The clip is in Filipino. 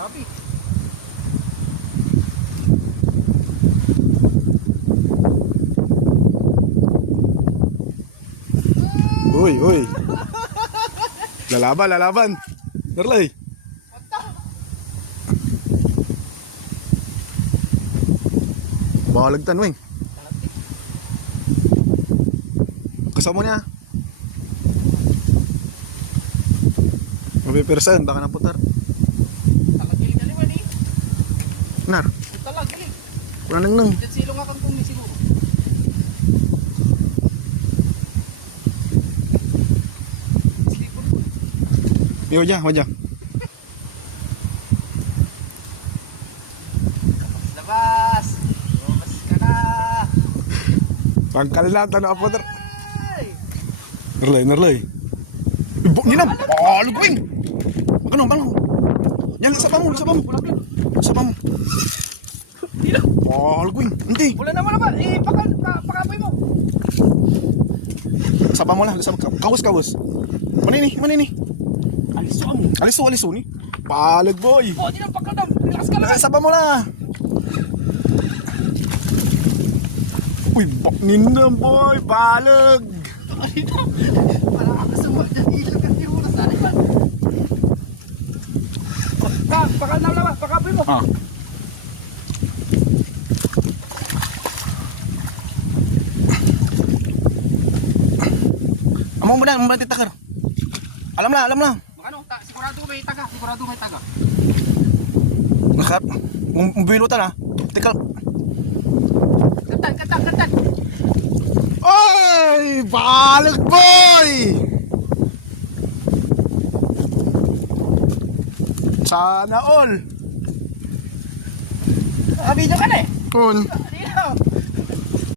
Grabe. Uy, uy. Lalaban, lalaban. Narlay. Balag tanwing. Kasama niya. Mabipersan, baka naputar. Talagil ka naman eh. Nar, Talagil. wala nang. Diyan silong nga kang tumi siguro. Slipper ko. Yo, ja, wajah. Labas. Labas ka na. Pangkalatan na putar. Ay. Narlay, narlay. Ibo ni nam. Balag wing. Ano, bang? Yan sa pamo, sa pamo. Sa pamo. Balag wing. Hindi. Wala naman. Eh, pakapoy mo. Sa pamo lah, sa kawas-kawas. Mana ini? Alison. Aliso ni. Balag boy. Oh, di nang pagkadam. Relax ka lang. Sa pamo lah. Uy, bak ninam boy, balag. Para ako sa mga ilang kasi mo sa alipan. Pakal na lang. Pakapoy mo. Ah. Amo mo na titakar. Alam na. Ano, sigurado may taga. Nakap. Mumbilutan ah. Tikal. Katan. Ay, balag boy. Sana all. Video ka na eh. Kun. Di